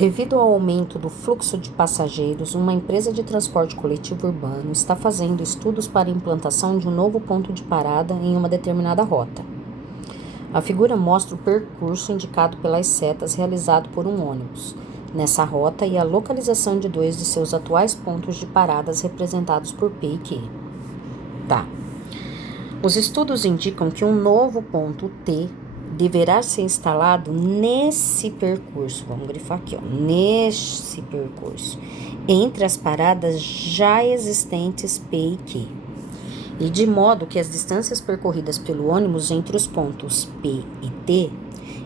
Devido ao aumento do fluxo de passageiros, uma empresa de transporte coletivo urbano está fazendo estudos para a implantação de um novo ponto de parada em uma determinada rota. A figura mostra o percurso indicado pelas setas realizado por um ônibus nessa rota e a localização de dois de seus atuais pontos de paradas representados por P e Q. Tá. Os estudos indicam que um novo ponto T deverá ser instalado nesse percurso, vamos grifar aqui, ó, nesse percurso, entre as paradas já existentes P e Q, e de modo que as distâncias percorridas pelo ônibus entre os pontos P e T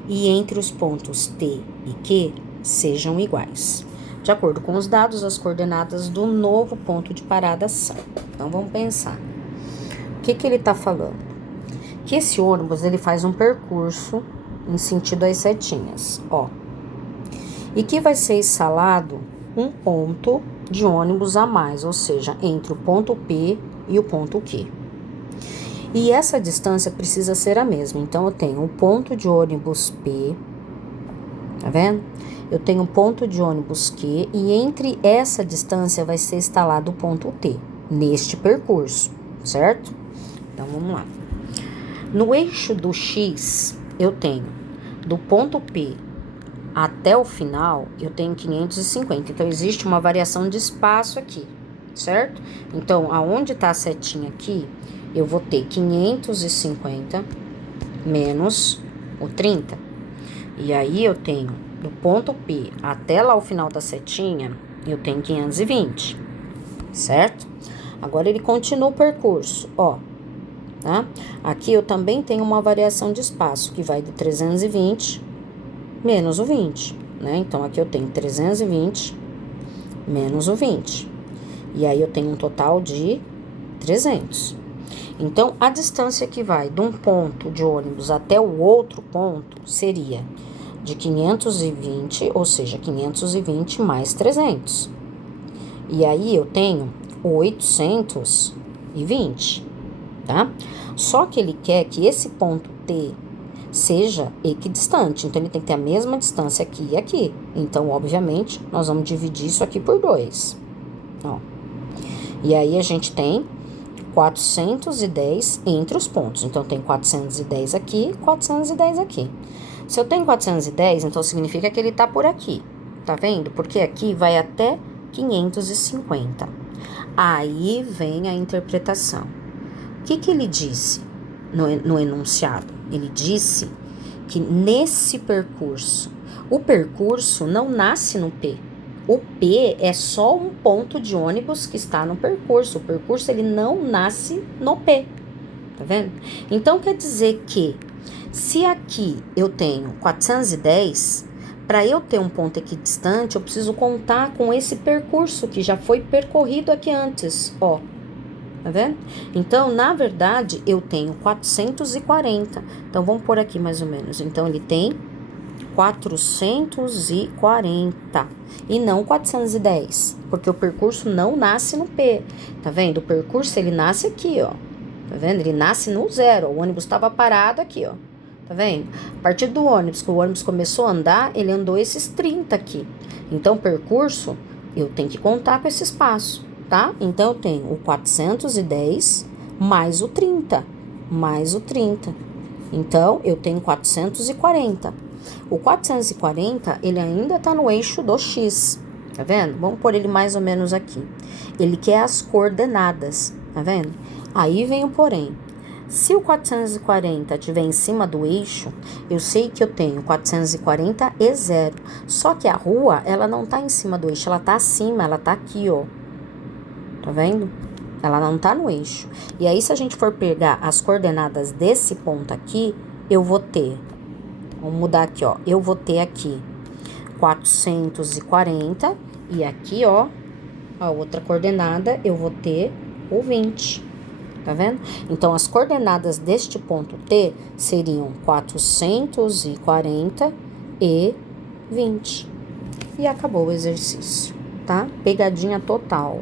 e entre os pontos T e Q sejam iguais. De acordo com os dados, as coordenadas do novo ponto de parada são. Então, vamos pensar. O que ele está falando? Que esse ônibus, ele faz um percurso em sentido às setinhas, ó. E que vai ser instalado um ponto de ônibus a mais, ou seja, entre o ponto P e o ponto Q. E essa distância precisa ser a mesma. Então, eu tenho o ponto de ônibus P, tá vendo? Eu tenho um ponto de ônibus Q e entre essa distância vai ser instalado o ponto T, neste percurso, certo? Então, vamos lá. No eixo do X, eu tenho do ponto P até o final, eu tenho 550. Então, existe uma variação de espaço aqui, certo? Então, aonde está a setinha aqui, eu vou ter 550 menos o 30. E aí, eu tenho do ponto P até lá o final da setinha, eu tenho 520, certo? Agora, ele continua o percurso, ó. Tá? Aqui eu também tenho uma variação de espaço, que vai de 320 menos o 20, né? Então, aqui eu tenho 320 menos o 20. E aí, eu tenho um total de 300. Então, a distância que vai de um ponto de ônibus até o outro ponto seria de 520, ou seja, 520 mais 300. E aí, eu tenho 820. Tá? Só que ele quer que esse ponto T seja equidistante, então ele tem que ter a mesma distância aqui e aqui. Então, obviamente, nós vamos dividir isso aqui por 2. Ó. E aí, a gente tem 410 entre os pontos. Então, tem 410 aqui, 410 aqui. Se eu tenho 410, então significa que ele tá por aqui, tá vendo? Porque aqui vai até 550. Aí vem a interpretação. O que ele disse no enunciado? Ele disse que nesse percurso, o percurso não nasce no P. O P é só um ponto de ônibus que está no percurso. O percurso, ele não nasce no P. Tá vendo? Então, quer dizer que se aqui eu tenho 410, para eu ter um ponto equidistante, eu preciso contar com esse percurso que já foi percorrido aqui antes, ó. Tá vendo? Então, na verdade, eu tenho 440. Então, vamos pôr aqui mais ou menos. Então, ele tem 440 e não 410, porque o percurso não nasce no P. Tá vendo? O percurso, ele nasce aqui, ó. Tá vendo? Ele nasce no zero. O ônibus estava parado aqui, ó. Tá vendo? A partir do ônibus, que o ônibus começou a andar, ele andou esses 30 aqui. Então, o percurso, eu tenho que contar com esse espaço. Tá? Então, eu tenho o 410 mais o 30, mais o 30. Então, eu tenho 440. O 440, ele ainda tá no eixo do X, tá vendo? Vamos pôr ele mais ou menos aqui. Ele quer as coordenadas, tá vendo? Aí vem o porém. Se o 440 estiver em cima do eixo, eu sei que eu tenho 440 e 0. Só que a rua, ela não tá em cima do eixo, ela tá acima, ela tá aqui, ó. Tá vendo? Ela não tá no eixo. E aí, se a gente for pegar as coordenadas desse ponto aqui, eu vou ter... Vamos mudar aqui, ó. Eu vou ter aqui 440 e aqui, ó, a outra coordenada, eu vou ter o 20. Tá vendo? Então, as coordenadas deste ponto T seriam 440 e 20. E acabou o exercício, tá? Pegadinha total.